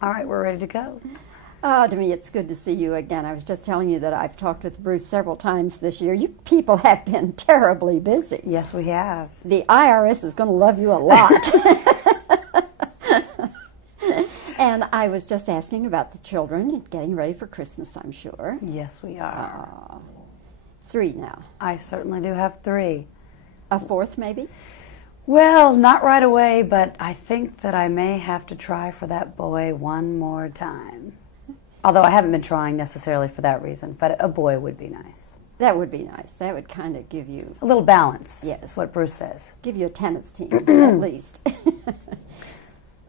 All right, we're ready to go. Oh, Demi, it's good to see you again. I was just telling you that I've talked with Bruce several times this year. You people have been terribly busy. Yes, we have. The IRS is going to love you a lot. And I was just asking about the children getting ready for Christmas, I'm sure. Yes, we are. 3 now. I certainly do have 3. A 4th, maybe? Well, not right away, but I think that I may have to try for that boy one more time. Although I haven't been trying necessarily for that reason, but a boy would be nice. That would be nice. That would kind of give you... A little balance, yes, is what Bruce says. Give you a tennis team, at least.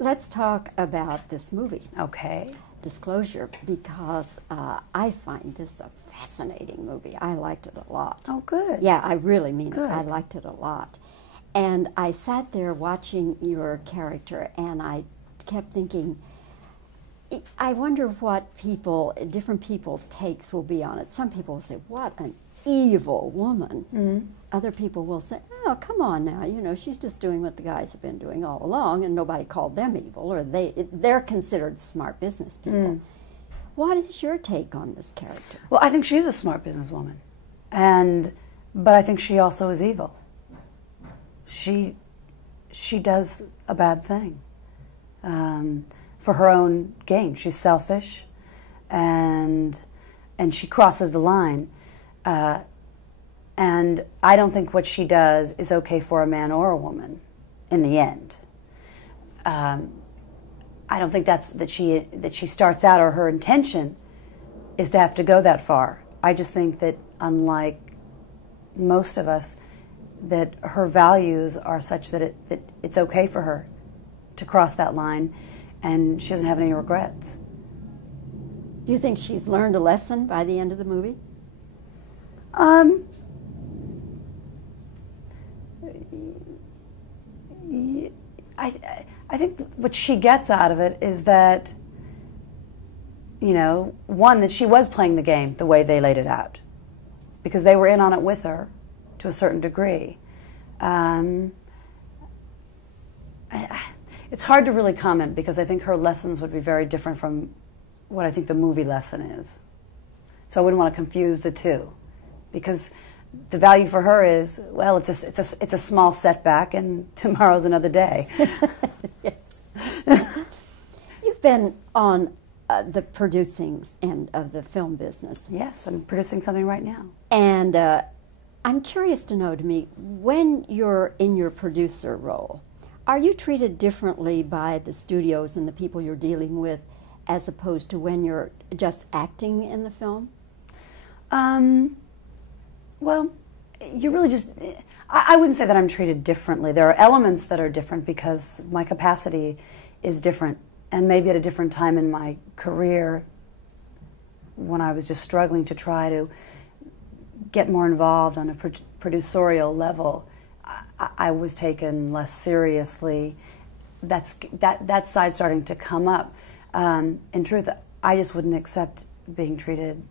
Let's talk about this movie. Okay. Diclosure, because I find this a fascinating movie. I liked it a lot. Oh, good. Yeah, I really mean good. it. I liked it a lot. And I sat there watching your character, and I kept thinking, I wonder what different people's takes will be on it. Some people will say, what an evil woman. Mm-hmm. Other people will say, oh, come on now, you know, she's just doing what the guys have been doing all along, and nobody called them evil, or they're considered smart business people. Mm. What is your take on this character? Well, I think she's a smart businesswoman, but I think she also is evil. She does a bad thing for her own gain. She's selfish, and she crosses the line. And I don't think what she does is okay for a man or a woman in the end. I don't think that she starts out, or her intention is to have to go that far. I just think that, unlike most of us, that her values are such that it's okay for her to cross that line, and she doesn't have any regrets. Do you think she's learned a lesson by the end of the movie? I think what she gets out of it is that, you know, one, that she was playing the game the way they laid it out, because they were in on it with her to a certain degree. It's hard to really comment, because I think her lessons would be very different from what I think the movie lesson is. So I wouldn't want to confuse the two, because the value for her is, well, it's a small setback, and tomorrow's another day. Yes. You've been on the producing end of the film business. Yes, I'm producing something right now. And I'm curious to know, Demi, when you're in your producer role, are you treated differently by the studios and the people you're dealing with as opposed to when you're just acting in the film? Well, you really just... I wouldn't say that I'm treated differently. There are elements that are different because my capacity is different, and maybe at a different time in my career, when I was just struggling to try to get more involved on a producerial level, I was taken less seriously. That side's starting to come up. In truth, I just wouldn't accept being treated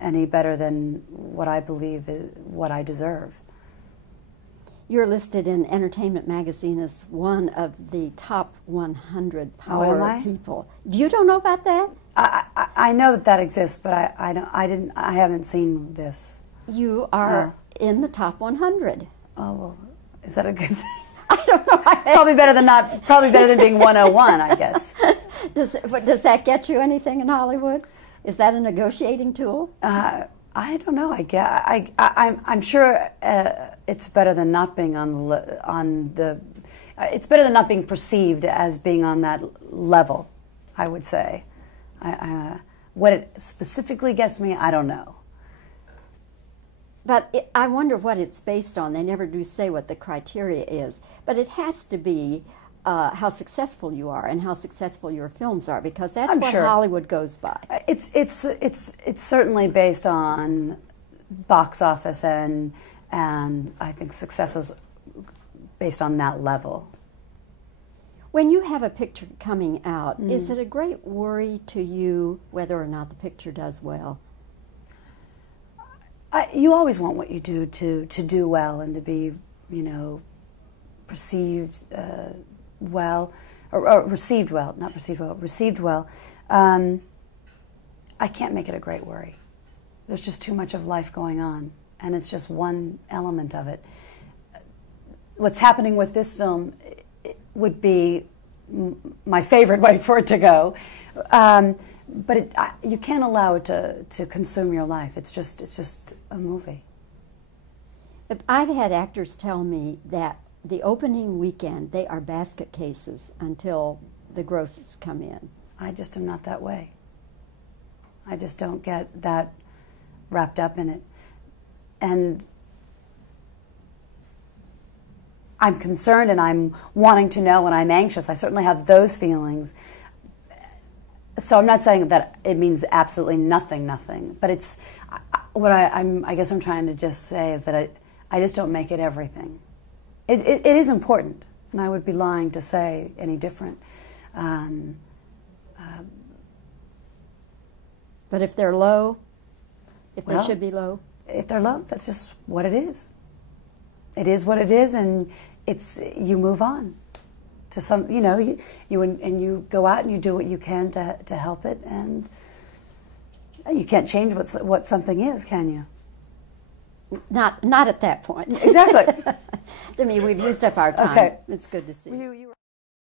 any better than what I believe is what I deserve. You're listed in Entertainment Magazine as one of the top 100 power people. You don't know about that? I know that exists, but I haven't seen this. You are in the top 100. Oh, well, is that a good thing? I don't know. Probably better than being 101, I guess. Does that get you anything in Hollywood? Is that a negotiating tool? I don't know. I'm sure it's better than not being it's better than not being perceived as being on that level, I would say. What it specifically gets me, I don't know. But I wonder what it's based on. They never do say what the criteria is. But it has to be how successful you are and how successful your films are, because that's what Hollywood goes by. It's certainly based on box office, and I think success is based on that level. When you have a picture coming out, is it a great worry to you whether or not the picture does well? You always want what you do to do well and to be, perceived well. or received well, not perceived well, received well, I can't make it a great worry. There's just too much of life going on, and it's just one element of it. What's happening with this film would be my favorite way for it to go, but you can't allow it to consume your life. It's just a movie. I've had actors tell me that the opening weekend, they are basket cases until the grosses come in. I just am not that way. I just don't get that wrapped up in it. And I'm concerned and I'm wanting to know and I'm anxious. I certainly have those feelings. So I'm not saying that it means absolutely nothing. But it's what I guess I'm trying to just say is that I just don't make it everything. It is important, and I would be lying to say any different. But if they're low, if they should be low? If they're low, that's just what it is. It is what it is, and you move on to some, you go out and you do what you can to help it, and you can't change what something is, can you? Not at that point. Exactly. Demi, we've used up our time. Okay. It's good to see you.